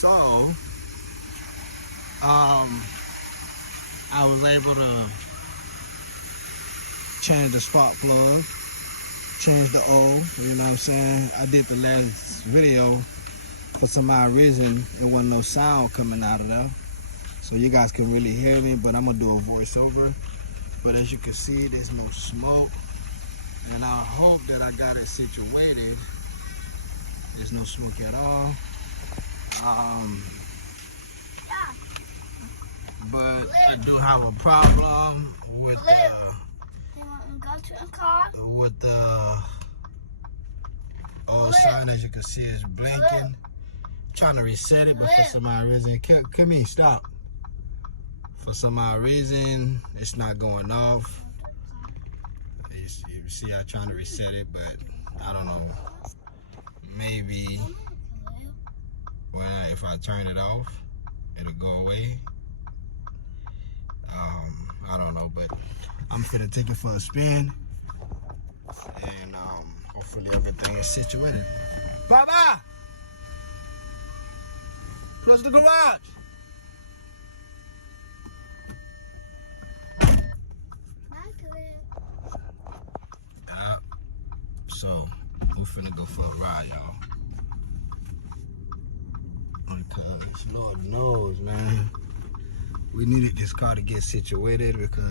saw, I was able to change the spark plug, change the oil, you know what I'm saying? I did the last video, for some odd reason, there wasn't no sound coming out of there. So you guys can really hear me, but I'm gonna do a voiceover. But as you can see, there's no smoke. And I hope that I got it situated. There's no smoke at all. But I do have a problem with the old sign. As you can see, it's blinking. Trying to reset it, but for some odd reason, come here, stop. For some odd reason, it's not going off. You see, I'm trying to reset it, but I don't know. Maybe if I turn it off, it'll go away. I don't know, but I'm gonna take it for a spin, and hopefully everything is situated. Baba, close the garage. So we're finna go for a ride, y'all. Because Lord knows, man, we needed this car to get situated because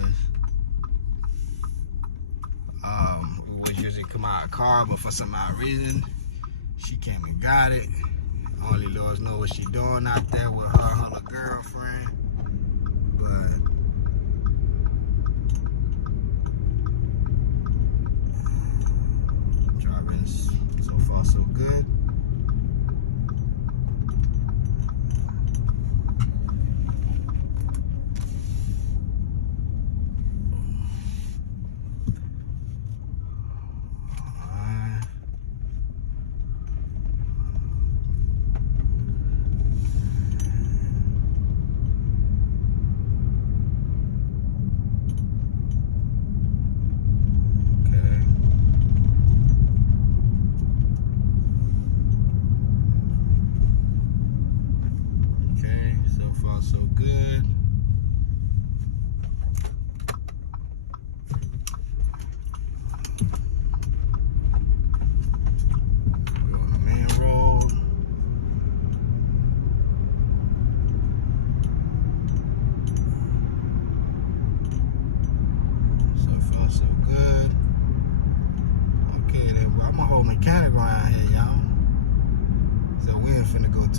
we would usually come out of car, but for some odd reason, she came and got it. Only Lord knows what she doing out there with her girlfriend. But driving so far so good. So good.